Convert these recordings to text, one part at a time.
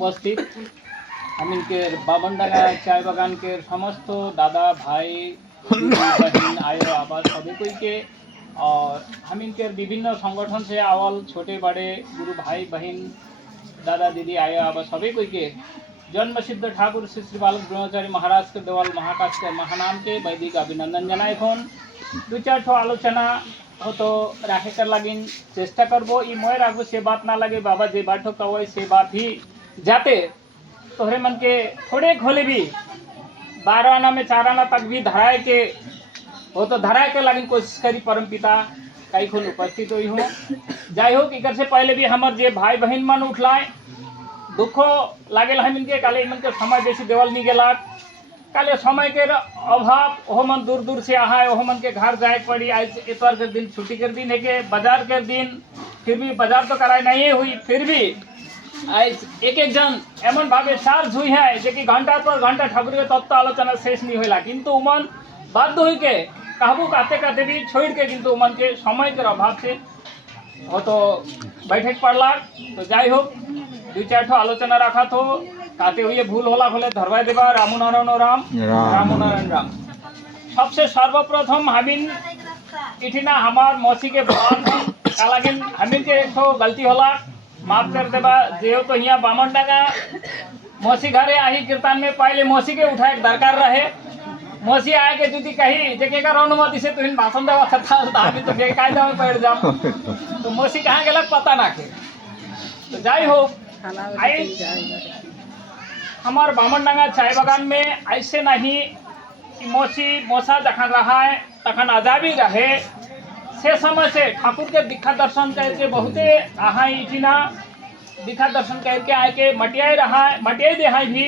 उपस्थित हमिन के बामनडांगा चाय बागान के समस्त दादा भाई बहन आयो आवाज सभी कोई के और हमिन के विभिन्न संगठन से आवल छोटे बड़े गुरु भाई बहन दादा दीदी आयो आवाज सभी कोई के जन्म सिद्ध ठाकुर श्री श्री बालक ब्रह्मचारी महाराज के देवल महाकाश के महानाम के वैदिक अभिनंदन जनाए फोन दो चार ठो आलोचना हो तो राखे कर लगिन चेष्टा करबो ई मोय राखबो से बात ना लगे बाबा जे बात कहो से बात ही जाते तोहरे मन के थोड़े खोले भी 12 आना में 4 आना तक भी धराए के हो तो धराए के लगिन कोशिश करी परम पिता कई खून उपस्थित हुई हूँ जाय हो इकर से पहले भी हमार जे भाई बहन मन उठलाए दुखो लागेल हम इनके काले इनके के समय बेसी देवल नहीं गेला काले समय के अभाव ओहो मन दूर दूर से आहा ओहो मन के घर जाए पड़ी आज इतवार के दिन छुट्टी के दिन है के बाजार के दिन फिर भी बाजार तो कराई नहीं हुई फिर भी आज एक एक जन एमन भावे चार्ज हुई है जे कि घंटा पर घंटा ठाकुर के तत्व आलोचना शेष नहीं होला किंतु उमन बाध्य हुई के कहबू कहते कहते भी छोड़ के किंतु उमन के समय के अभाव से वो तो बैठे पड़ला तो जाय हो दो चार ठो आलोचना रखा तो कहते हुए भूल होला खोले धरवाई देवा रामनारायण राम रामनारायण राम सबसे सर्वप्रथम हमिन इठिना हमार मौसी के बात कालागिन हमिन के एक ठो गलती होला माफ कर देवा जे हो तो यहाँ बामनडांगा मौसी घरे आई कीर्तन में पहले मौसी के उठाए दरकार रहे मौसी आए के जुदी कही जेके का अनुमति से तुहिन भाषण देवा था अभी तो बेकायदा जाऊँ बैठ जाऊँ तो मौसी कहाँ गेलक पता ना के तो जाई हो हमार बामनडांगा चाय बागान में ऐसे नहीं कि मौसी मौसा जखन रहा है तखन आजादी रहे से समय से ठाकुर के दीक्षा दर्शन करके बहुते आहा इठिना दीक्षा दर्शन करके आए के मटियाई रहा है मटियाई दे है भी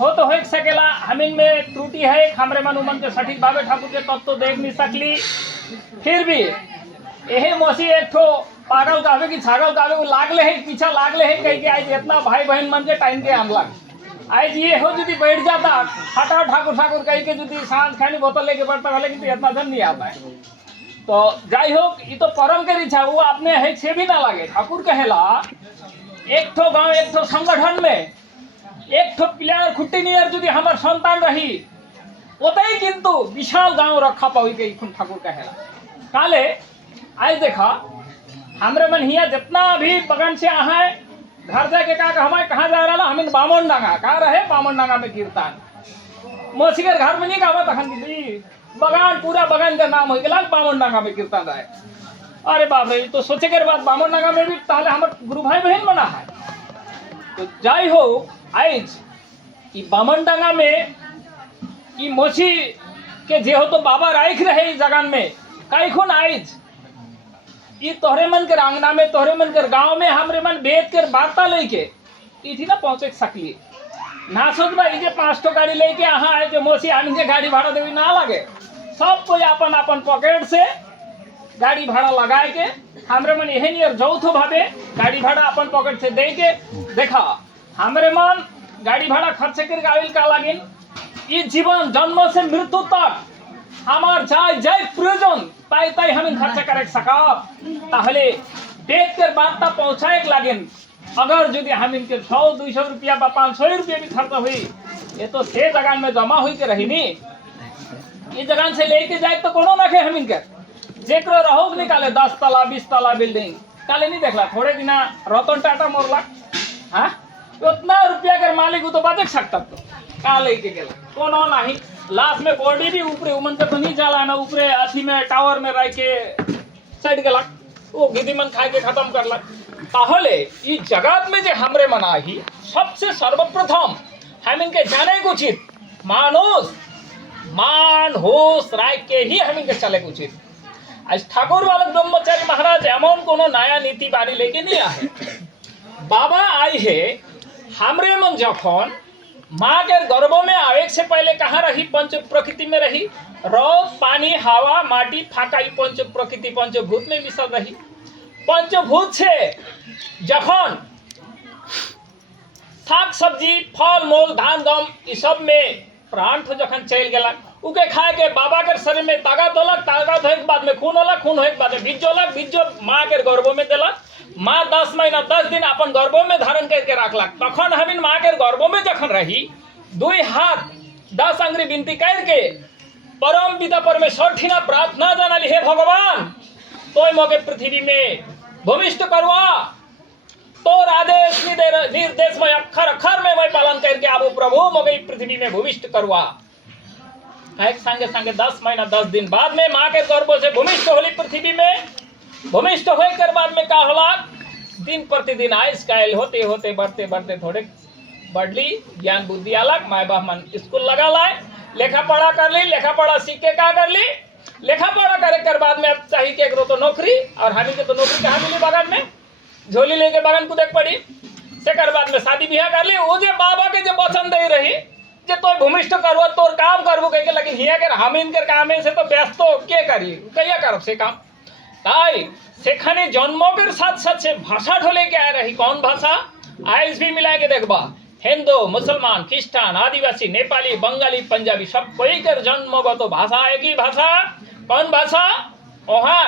हो तो हो सकेला हमिन में त्रुटि है हमरे मन उमन के सटीक भावे ठाकुर के तत्व तो देख नहीं सकली फिर भी यही मौसी एक ठो पागल गावे की छागल गावे वो लागले है पीछा लागले है कहीं के आज इतना भाई बहन मन के टाइम के आमला आज ये हो यदि बैठ जाता हटाओ ठाकुर ठाकुर कहीं के यदि सांझ खानी बोतल लेके बढ़ता है लेकिन इतना धन नहीं आता है तो जाई हो ये तो परम के इच्छा वो आपने है से भी ना लगे ठाकुर कहेला एक ठो गांव एक ठो संगठन में एक ठो प्लेयर खुट्टी नियर यदि हमार संतान रही ओतई किंतु विशाल गांव रखा पाई के ठाकुर कहेला काले आज देखा हमरे मन हिया जितना भी बगन से आहा है घर जाके कहा हमारे कहाँ जा रहा हमें बामनडांगा कहाँ रहे बामनडांगा में कीर्तन मौसी के घर में नहीं कहा तखन दीदी बगान पूरा बगान का नाम हो गया बामनडांगा में कीर्तन रहे अरे बाप रे तो सोचे के बाद बामनडांगा में भी ताले हमारे गुरु भाई बहन बना है तो जाई हो आज कि बामनडांगा में कि मौसी के जे हो तो बाबा राइख रहे इस जगह में कई खून आज ये तोहरे मन के आंगना में तोहरे मन के गांव में हमरे मन बेद कर वार्ता लेके इठी ना पहुंचे सकली ना सोच भाई जे 5 ठो गाड़ी लेके आहा है जो मौसी आने के गाड़ी भाड़ा देवी ना लगे सब कोई अपन अपन पॉकेट से गाड़ी भाड़ा लगाए के हमरे मन यही नहीं जौथो भावे गाड़ी भाड़ा अपन पॉकेट से दे के देखा हमरे मन गाड़ी भाड़ा खर्च कर गाविल का लागिन ये जीवन जन्म से मृत्यु तक हमार जाय जाय प्रयोजन ताई ताई हमें खर्च करे सकब ताहले देख कर वार्ता पहुंचाए लागेन अगर यदि हम इनके 100-200 रुपया बा 500 रुपया भी खर्च हुई ये तो से जगह में जमा हुई के रही नी ये जगह से लेके जाए तो कोनो ना खे हम इनके जेकरो रहोग निकाले 10 तला 20 तला बिल्डिंग काले नहीं देखला थोड़े दिना रतन टाटा मोरला हाँ उतना रुपया के मालिक वो तो बच सकता तो का लेके गेला कोनो नहीं लास्ट में बॉडी भी ऊपरे उमन के तो नहीं जाला ना ऊपरे अथी में टावर में रह के साइड गेला वो गिदी मन खाए के खत्म करला ताहले ई जगत में जे हमरे मना ही सबसे सर्वप्रथम हम इनके जाने को उचित मानुष मान होश राय के ही हम इनके चले उचित आज ठाकुर बालक ब्रह्मचारी महाराज एमन कोनो नया नीति बारी लेके नहीं आए बाबा आई है हमरे मन जखन माँ के गर्भों में आवे से पहले कहाँ रही पंच प्रकृति में रही रौद पानी हवा माटी फाका पंच प्रकृति पंचभूत में मिसल रही पंचभूत से जखन साग सब्जी फल मूल धान गम ये सब में प्राण तो जखन चल गया उके खाए के बाबा के शरीर में ताकत होला ताकत होए के बाद में खून होला खून होए के बाद में बीज होला बीज माँ के गर्भों में देला माँ 10 महीना 10 दिन अपन गर्भों में धारण करके रखलक, तखन हमिन माँ के गर्भों में जखन रही 2 हाथ 10 अंगुरी विनती करके परम पिता परमेश्वर ठिना प्रार्थना जानली, हे भगवान तोय मोके पृथ्वी में भूमिष्ठ करवा, तोर आदेश निर्देश में अक्षर अक्षर में मैं पालन करके आबू प्रभु मोके पृथ्वी में भूमिष्ठ करवा। संगे संगे 10 महीना 10 दिन बाद में माँ के गर्भों से भूमिष्ठ होली पृथ्वी में। भूमिष्ठ होए के बाद में का होला, दिन प्रतिदिन आयुष कायल होते होते बढ़ते बढ़ते थोड़े बढ़ली, ज्ञान बुद्धि अलग, माँ बाप मन स्कूल लगा लाए, लेखा पढ़ा कर ली, लेखा पढ़ा सीख के का कर ली, लेखा पढ़ा करे कर बाद में अब चाहिए कि तो नौकरी, और हमी के तो नौकरी कहाँ मिली, बगन में झोली लेके बगन को देख पड़ी, से कर बाद में शादी ब्याह कर ली। वो जे बाबा के जो वचन दे रही जे तो भूमिष्ठ करबो तोर काम करबो कह के, लेकिन हिया के हम इनकर काम से तो व्यस्त तो के करी कहिया करब से काम। ताई सेखाने जन्मों के साथ साथ से भाषा ढोले के आ रही, कौन भाषा आइस भी मिला के देखबा, हिंदू मुसलमान क्रिस्टान आदिवासी नेपाली बंगाली पंजाबी सब कोई कर जन्मगत तो भाषा है की भाषा, कौन भाषा, ओहा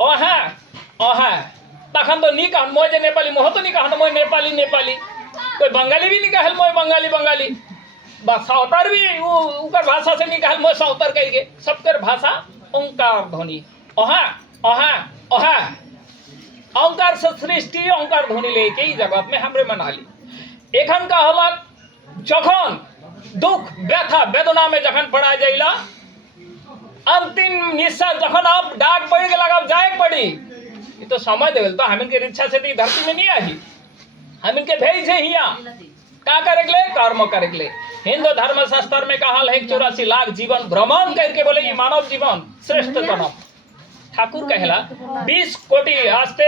ओहा ओहा। तखन तो नहीं कह मोय नेपाली मोह तो नहीं कह मोय नेपाली नेपाली, कोई बंगाली भी नहीं कहल मोय बंगाली बंगाली, बस सावतर भी उकर भाषा से नहीं कहल मोय सावतर कह के, सबकर भाषा ओंकार ध्वनि, ओहा ओहा ओहा। ओंकार से सृष्टि ओंकार ध्वनि लेके ही जगत में हमरे मना ली। एखन का होला जखन दुख व्यथा वेदना में जखन पड़ा जाइला, अंतिम निश्वास जखन आप डाक पड़ के लगा जाए पड़ी, ये तो समय देवल तो हमिन के इच्छा से तो धरती में नहीं आई, हमिन के भेज है हिया का करेगले, कर्म करेगले। हिंदू धर्म शास्त्र में कहा है 84 लाख जीवन भ्रमण करके बोले ये मानव जीवन श्रेष्ठ जन्म। ठाकुर कहला 20 कोटि आस्ते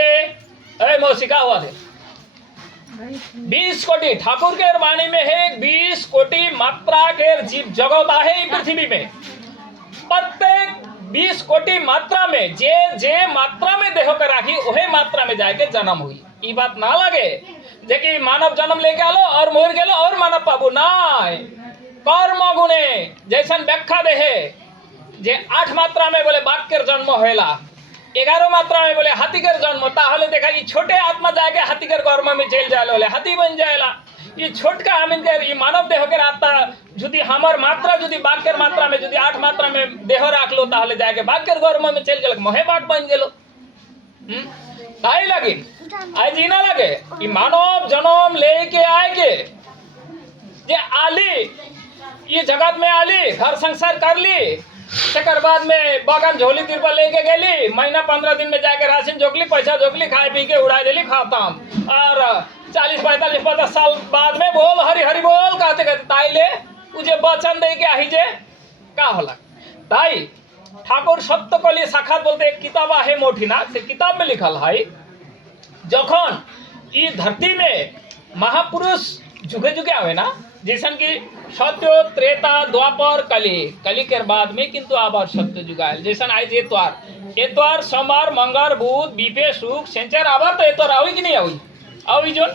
मौसिका हुआ थे, 20 कोटि ठाकुर के वाणी में है, 20 कोटि मात्रा के जीव जगत आहे पृथ्वी में। प्रत्येक 20 कोटि मात्रा में जे मात्रा में देह कर राखी वही मात्रा में जाके जन्म हुई। ये बात ना लगे जे कि मानव जन्म लेके आलो और मोर गेलो और मानव पाबू ना, कर्म गुणे जैसन व्याख्या देहे जे 8 मात्रा में बोले बाघ के जन्म होएला, 11 मात्रा में बोले हाथी के जन्म, ताहले देखा ये छोटे आत्मा जाके हाथी के गर्भ में चल जाए हाथी बन जाएला। ये छोटका हमिन के ये मानव देह के आत्मा यदि हमार मात्रा यदि बाघ के मात्रा में यदि 8 मात्रा में देह राख लो, ताहले जाके बाघ के गर्भ में चल गए मोहे बाघ बन गेलो। ताई लगे आई जीना लगे ये मानव जन्म लेके आए के जे आली ये जगत में आली, घर संसार कर ली, तकर बाद में बगन झोली तिरपा लेके गेली, महीना 15 दिन में जाके राशन जोकली, पैसा जोकली, खाए पी के उड़ा देली खत्म। और 40 45 50 साल बाद में बोल हरि हरि बोल कहते कहते ताइले उजे वचन दे के आही जे का होला। ताई ठाकुर सत्य को लिए साक्षात बोलते एक किताब है मोटी ना, से किताब में लिखल है जखन ये धरती में महापुरुष जुगे जुगे आवे ना, जैसन कि सत्य त्रेता द्वापर कली, कली के बाद में किंतु आबार सत्य जुगायल, जैसन आज एतवार सोमवार मंगल बुध बीपे सुख शनिचर आबार तो एतवार आई कि नहीं आई जो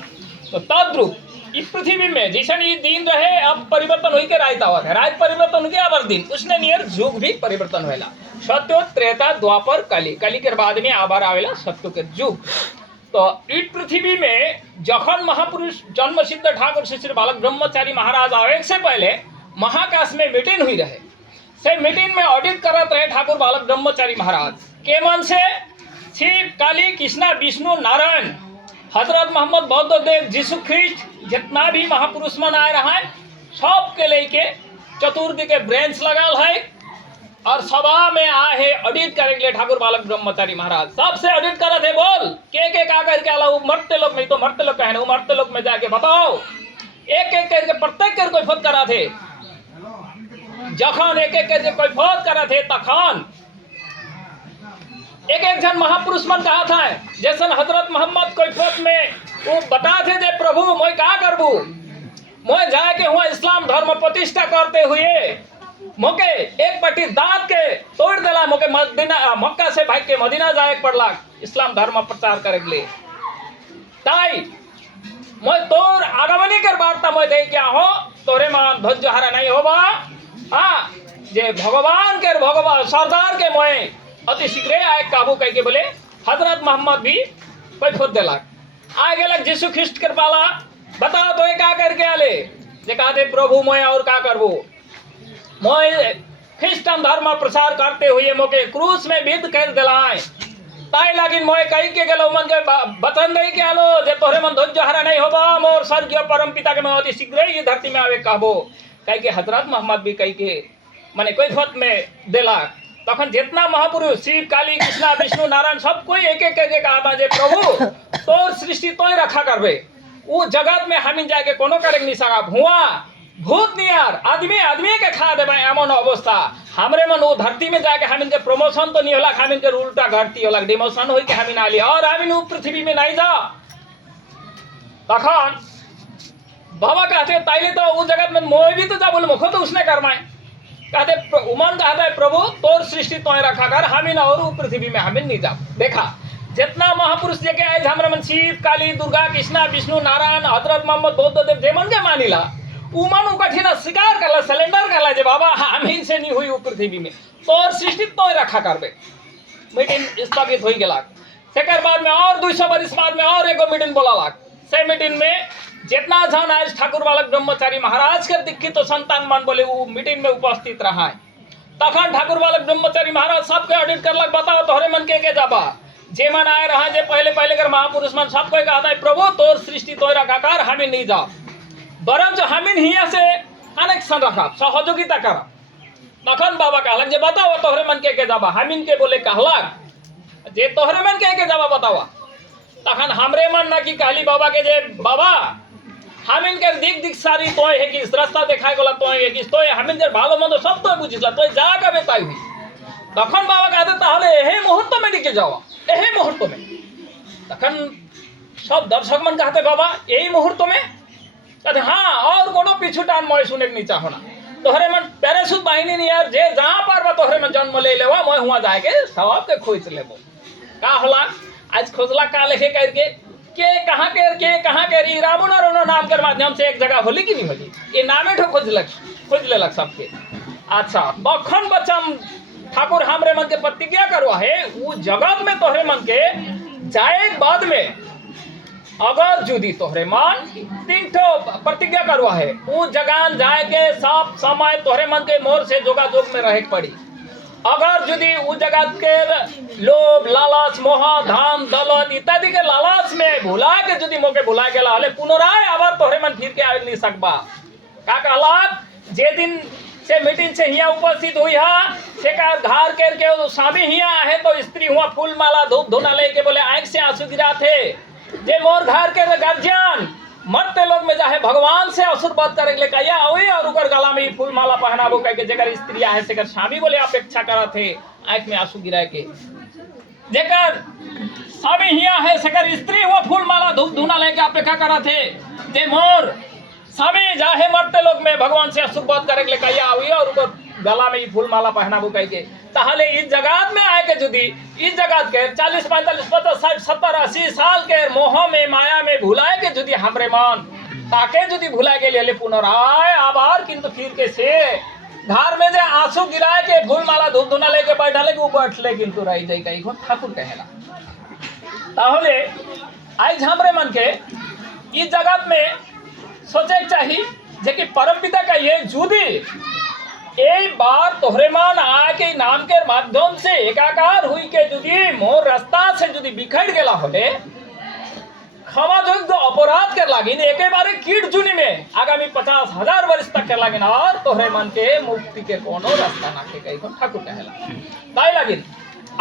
तो तद्रूप इस पृथ्वी में जैसन ये दिन रहे अब परिवर्तन होके रात आवत है, रात परिवर्तन होके आबार दिन, उसने नियर युग भी परिवर्तन होएला। सत्य त्रेता द्वापर कली, कली के बाद में आबार आवेला सत्य के युग। तो इस पृथ्वी में जखन महापुरुष जन्म सिद्ध ठाकुर श्री बालक ब्रह्मचारी महाराज आवे से पहले महाकाश में मीटिंग हुई रहे, से मीटिंग में ऑडिट करत रहे ठाकुर बालक ब्रह्मचारी महाराज के मन से शिव काली कृष्णा विष्णु नारायण हजरत मोहम्मद बौद्ध देव जीसु ख्रिस्ट जितना भी महापुरुष मन आए रहा है सब के लेके चतुर्थी के ब्रेंच लगाल है और सभा में आए है ऑडिट करे के लिए ठाकुर बालक ब्रह्मचारी महाराज सबसे ऑडिट करे थे। बोल के का करके आला मरते लोग में तो मरते लोग कहने मरते लोग में जाके बताओ, एक एक करके प्रत्येक कर कोई फौत करा थे, जखन एक एक करके कोई फौत करा थे तखन एक एक जन महापुरुष मन कहा था जैसन हजरत मोहम्मद कोई फौत में वो बता थे जे प्रभु मैं का करबू, मैं जाके हुआ इस्लाम धर्म प्रतिष्ठा करते हुए मोके एक पट्टी दांत के तोड़ देला, मोके मदीना मक्का से भाग के मदीना जाए पड़ला इस्लाम धर्म प्रचार करे के लिए। ताई मैं तोर आगमनी कर वार्ता मैं दे क्या हो तोरे मान ध्वज हरा नहीं होबा, हाँ जे भगवान के भगवान सरदार के मैं अति शीघ्र आए काबू कह के बोले हजरत मोहम्मद भी कोई खोद देलक आ गेलक यीशु ख्रिस्ट के पाला बताओ तो का करके आले जे कहते प्रभु मैं और का करबो मैं ख्रिस्टन धर्म प्रचार करते हुए मोके क्रूस में विध कर दिलाए ताई लागिन मैं कही के गेलो मन के वचन दई के आलो जे तोहरे मन धैर्य हरा नहीं होबा मोर स्वर्गीय परम पिता के मैं अति शीघ्र ही धरती में आवे कहबो कही के हजरत मोहम्मद भी कही के माने कोई फत में देलक तखन जितना महापुरुष शिव काली कृष्णा विष्णु नारायण सब कोई एक एक करके कहा जे प्रभु तोर सृष्टि तोय रखा करबे उ जगत में हमिन जाके कोनो करे नहीं सका हुआ भूत नियार आदमी आदमी के खा देबे एमन अवस्था हमरे मन वो धरती में जाके हमिन के प्रमोशन तो नहीं होला हमिन के उल्टा घटती होला डिमोशन होई के हमिन आली और हमिन उ पृथ्वी में नहीं जा तखन बाबा कहते ताइले तो उस जगत में मोय भी तो जा बोल मुखो तो उसने करमाए कहते उमन कहता है प्रभु तोर सृष्टि तोय रखा कर हमिन और उ पृथ्वी में हमिन नहीं जा देखा जितना महापुरुष जगह आए हमरे मन शिव काली दुर्गा कृष्णा विष्णु नारायण हजरत मोहम्मद बौद्ध देव जेमन के मानिला उमन कठिन स्वीकार करला सिलेंडर करला जे बाबा हमिन से नहीं हुई उ पृथ्वी में तोर सृष्टि तोय रखा करबे मीटिंग स्थगित हो गेला सेकर बाद में और 200 वर्ष बाद में और एगो मीटिंग बोलालक से मीटिंग में जितना जन आज ठाकुर बालक ब्रह्मचारी महाराज के दीक्षित तो संतान मन बोले वो मीटिंग में उपस्थित रहा है तखन ठाकुर बालक ब्रह्मचारी महाराज सबके ऑडिट करलक बताओ तोहरे मन के जाबा जे मन आए रहा जे पहले पहले कर महापुरुष मन सबको कहता है प्रभु तोर सृष्टि तोय रखा कर हमिन नहीं जा बरम जो हमिन हिया से कनेक्शन रखा सहयोगिता कर तखन बाबा कहलक जे बताओ तोहरे मन के जाबा हमिन के बोले कहलक जे तोहरे मन के जाबा बतावा तखन हमरे मन ना की कहली बाबा के जे बाबा हमिन के दिख दिख सारी तोय है कि रास्ता देखाय गला तोय है कि तोय हमिन जे भालो मंद सब तोय बुझिसला तोय जा के बेताई हुई तखन बाबा कहते ताहले एही मुहूर्त में निकल जाओ एही मुहूर्त में तखन सब दर्शक मन कहते बाबा यही मुहूर्त में कहते हाँ और कोनो पीछू टान मोय सुने के नहीं चाहना तोहरे मन पैराशूट बाहिनी नहीं यार जे जहाँ पर बा तोहरे मन जन्म ले लेवा मैं हुआ जाके सवाब के खोज लेबो का होला आज खोजला का लेखे करके कहाँ के रामुना रोनो नाम के माध्यम से एक जगह होली कि नहीं होली ये नामे ठो खोज लेलक सबके अच्छा बखन बचम ठाकुर हमरे मन के प्रतिज्ञा करवा है वो जगत में तोहरे मन के जाए बाद में अगर जुदी तोहरे मन 3 ठो प्रतिज्ञा करवा है वो जगह जाए के सब समय तोहरे मन के मोर से जोगाजोग में रहे पड़ी अगर जुदी उ जगत के लोभ लालच मोह धाम दौलत इत्यादि के लालच में भुला के जुदी मोके भुला गेला हले पुनराय आবার तोहरे मन फिर के आ नहीं सकबा का कहला जे दिन से मीटिंग से हिया उपस्थित हुई है से का घर कर के स्वामी हिया है तो स्त्री हुआ फूल माला धूप धुना लेके बोले आंख से आंसू गिरा थे जे मोर घर के गार्जियन मरते लोग में जाहे भगवान से आशीर्वाद करे ले कहिया ओए और उकर गला में फूल माला पहनाबो कह के जेकर स्त्री है सेकर स्वामी बोले अपेक्षा करा थे आंख में आंसू गिरा के जेकर स्वामी हिया है सेकर स्त्री हुआ फूल माला धूप धुना लेके अपेक्षा करा थे जे मोर स्वामी जाहे मरते लोग में भगवान से आशीर्वाद करे ले कहिया ओए और उकर गला में फूल माला पहनाबो कह के ताहले इस जगत में आए के जुदी इस जगत के 40 45 50 60 70 80 साल के मोह में माया में भुलाए के जुदी हमरे मन ताके जुदी भुला के ले पुनराय आबार किंतु फिर के से घर में जे आंसू गिराए के फूल माला धूप धुना लेके बैठले के बैठले किंतु रह जाई कई को ठाकुर कहेला ताहले आज हमरे मन के इस जगत में सोचे चाहिए जे कि परमपिता का ये जुदी एक बार तोहरे मान आके नाम के माध्यम से एकाकार हुई के जुदी मोर रास्ता से जुदी बिखर गेला होले क्षमा जो अपराध कर लागिन एके बारे कीट जुनी में आगामी 50,000 वर्ष तक कर लागिन और तोहरे मन के मुक्ति के कोनो रास्ता ना के कई को ठाकुर कहेला ताई लागिन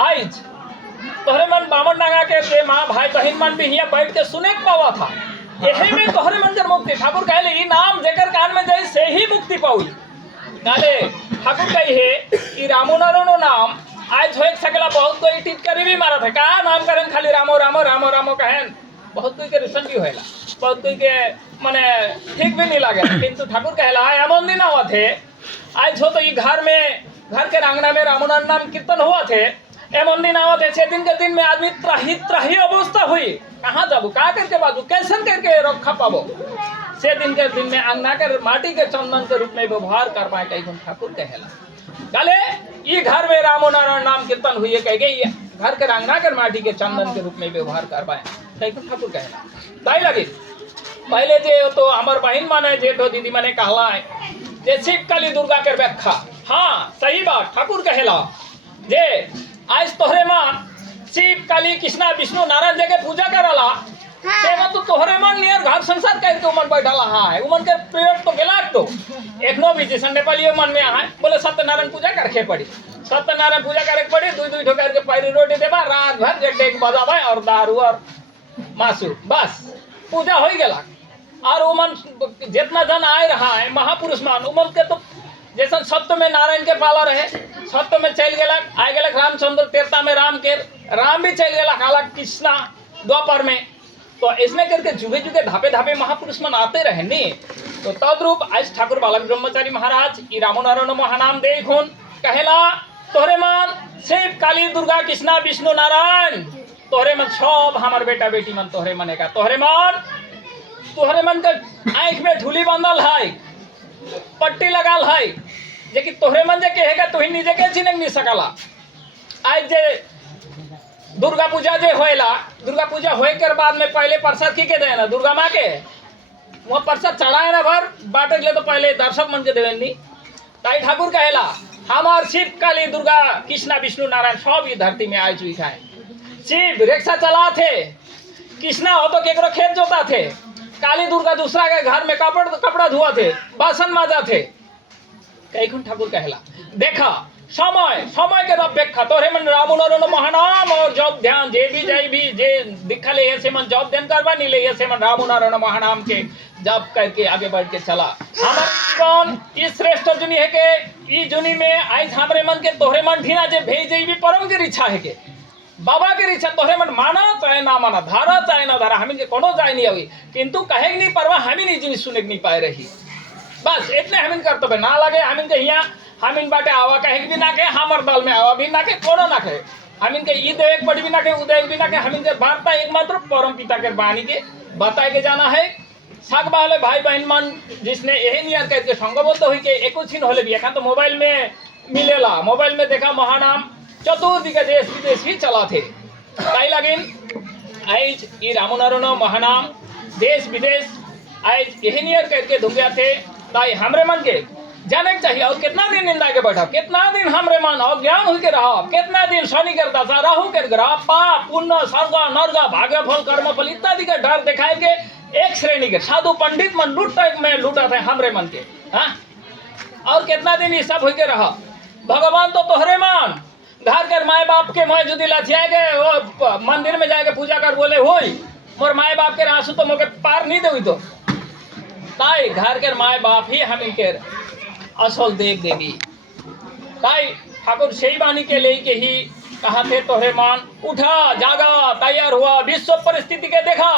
आज तोहरे मन बामन डांगा के माँ भाई बहन मन भी हिया बैठ के सुने के पावा था यही में तोहरे मन के मुक्ति ठाकुर कहले ई नाम जेकर कान में जाई से ही मुक्ति पाई नाले ठाकुर कही है कि रामोनारोनो नाम आज हो सकला बहुत कोई टिटकरी भी मारा था का नाम करें खाली रामो रामो रामो रामो कहन बहुत कोई के रिसन भी होएला बहुत कोई के माने ठीक भी नहीं लागे किंतु ठाकुर कहला एमन दिन हुआ थे आज हो तो ये घर के आंगना में रामोनार नाम कीर्तन हुआ थे एमन दिन हुआ थे 6 दिन के दिन में आदमी त्राही अवस्था हुई कहाँ जाबू का करके बाजू कैसन करके रखा पाबो 6 दिन के दिन में अंगना के माटी के चंदन के रूप में व्यवहार कर पाए कई ठाकुर कहेला गले ये घर में रामो नारायण नाम कीर्तन हुई कह गई घर के अंगना के माटी के चंदन के रूप में व्यवहार कर पाए कई ठाकुर कहला ताई लगे पहले जे तो हमार बहन माने जेठो दीदी माने कहला है जे शिव काली दुर्गा के व्याख्या हाँ सही बात ठाकुर कहला जे आज तोहरे मान शिव काली कृष्णा विष्णु नारायण जी के पूजा करला से मत तो तोहरे मान नियर घर संसार करके उमन बैठला है उमन के पीरियड तो गेला तो एकनो भी जैसे नेपाली मन में है बोले सत्यनारायण पूजा करके पड़ी सत्यनारायण पूजा करे पड़ी दुई दुई ठोकर के पैरी रोटी देबा रात भर डेक बजाबा और दारू और मासू बस पूजा हो गेला और उमन जितना जन आए रहा है महापुरुष मान उमन के तो जैसा सत्य में नारायण के पाला रहे सत्य में चल गेला आए गेला रामचंद्र तीर्था में राम के राम भी चल गेला काला कृष्णा द्वापर में तो इसने करके जुगे जुगे धापे धापे महापुरुष मन आते रहे नी तो तद्रूप आज ठाकुर बालक ब्रह्मचारी महाराज ई रामनारायण महानाम देखुन कहेला तोहरे मान शिव काली दुर्गा कृष्णा विष्णु नारायण तोहरे मन सब हमार बेटा बेटी मन तोहरे मन का तोहरे मन के आँख में झूली बांधल है पट्टी लगाल है जे कि तोहरे मन जे कहेगा तुही निजे के चिन्ह नहीं सकला आज जे दुर्गा पूजा जे होएला दुर्गा पूजा होए के बाद में पहले प्रसाद की के देना दुर्गा माँ के वहाँ प्रसाद चढ़ाए ना भर बांटे ले तो पहले दर्शक मन के देवेन नी ताई ठाकुर कहेला हमार शिव काली दुर्गा कृष्णा विष्णु नारायण सब ये धरती में आए चुकी है शिव रिक्शा चला थे कृष्णा हो तो केकरो खेत जोता थे काली दुर्गा दूसरा के घर में कपड़ा धुआ थे बासन माजा थे कैकुन ठाकुर कहला देखा समय के अपेक्षा तोरे मन रामनारायण महानाम और जब ध्यान जे भी जाई भी जे दिखले ऐसे मन जब ध्यान करवा नहीं ले ऐसे मन रामनारायण महानाम के जब करके आगे बढ़ के चला हमारे जीवन इस श्रेष्ठ जुनी है के ई जुनी में आज हमरे मन के तोहरे मन ढीना जे भेज भी परम के इच्छा है के बाबा के इच्छा तोहरे मन माना चाहे ना माना धारा चाहे ना धारा हमिन के कोनो जाए नहीं हुई किंतु कहे नहीं परवा हमिन ई जिनिस सुने नहीं पाए रही बस इतने हमिन कर्तव्य ना लगे हमिन के यहाँ हमिन बाटे आवा कहे भी ना के हमर दल में आवा भी ना के कोनो ना कहे हमिन के ई देख पड़ी भी ना के उदय भी ना के हमिन के वार्ता एकमात्र परम पिता के बानी के बताए के जाना है साग वाले भाई बहन मन जिसने यही नियत करके संगबद्ध हुई के एको छिन होले भी एखन तो मोबाइल में मिलेला मोबाइल में देखा महानाम चतुर्दिक देश विदेश ही चला थे ताई लगिन आज ई रामनारायण महानाम देश विदेश आज यही नियत करके धुंगिया थे ताई हमरे मन के जाने चाहिए और कितना दिन निंदा के बैठा कितना दिन हमरे मन अज्ञान हो के रहा कितना दिन शनि के दशा राहु के ग्रह पाप पुण्य स्वर्ग नर्ग भाग्य फल कर्म फल इत्यादि का डर दिखाएंगे एक श्रेणी के साधु पंडित मन लूट टाइप में लूटा थे हमरे मन के हाँ और कितना दिन ये सब हो के रहा भगवान तो तोहरे मान घर के माए बाप के मैं जुदी लथिया गए वो मंदिर में जाके पूजा कर बोले हुई मोर माए बाप के आंसू तो मोके पार नहीं दे तो ताई घर के माए बाप ही हम के असल देख देगी ताई ठाकुर सही बानी के ले के ही कहा थे तोहरे मान उठा जागा तैयार हुआ विश्व परिस्थिति के देखा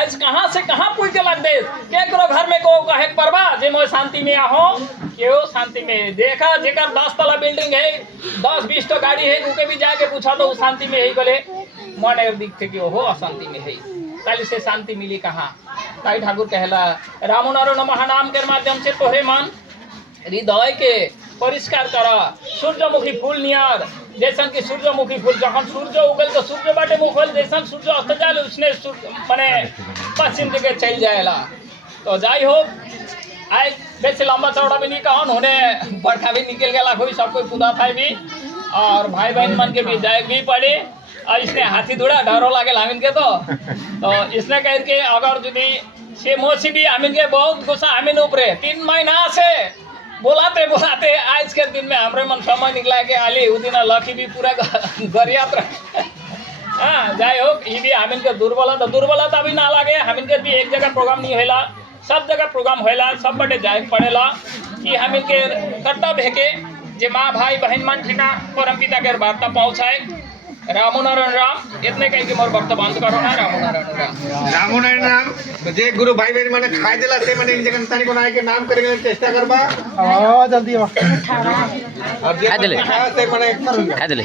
आज कहाँ से कहाँ पूछ के लग दे केकरो घर में को कहे परवा जे मैं शांति में आहो क्यों शांति में देखा जेकर 10 तला बिल्डिंग है 10-20 तो गाड़ी है उनके भी जाके पूछा तो शांति में ही बोले मन दिख थे कि ओहो अशांति में है कल से शांति मिली कहाँ ताई ठाकुर कहला रामनारायण महानाम के माध्यम से तोहरे मान हृदय के परिष्कार करा सूर्यमुखी फूल नियर जैसन कि सूर्यमुखी फूल जखन सूर्य उगल तो सूर्य बाटे मुखल जैसन सूर्य अस्त जाए उसने माने पश्चिम दिखे चल जाएला तो जाई हो आज वैसे लंबा चौड़ा भी नहीं कहन होने बड़का भी निकल गया कोई सब कोई पूरा था भी और भाई बहन मन के भी जाए भी पड़े और इसने हाथी धुड़ा डरो लगे हमिन के तो इसने कह के अगर यदि से मोसी भी हमिन के बहुत गुस्सा हमिन ऊपरे 3 महीना से बोलाते आज के दिन में हमरे मन समय निकला के आली उ दिन लकी भी पूरा गरियात हाँ जाए हो ये भी हमिन के दुर्बलता भी ना लगे हमिन के भी एक जगह प्रोग्राम नहीं होला सब जगह प्रोग्राम होला सब बटे जाए पड़ेला कि हमिन के कर्तव्य है के जे माँ भाई बहन मन ठीना परम पिता के वार्ता पहुँचाए रामनारायण राम इतने कह के मोर वक्त बंद करो ना रामनारायण राम जे गुरु भाई बहन माने खाई देला से माने इन जगह तनी को नाय के नाम करे चेष्टा करबा जल्दी खाई देले से माने खाई देले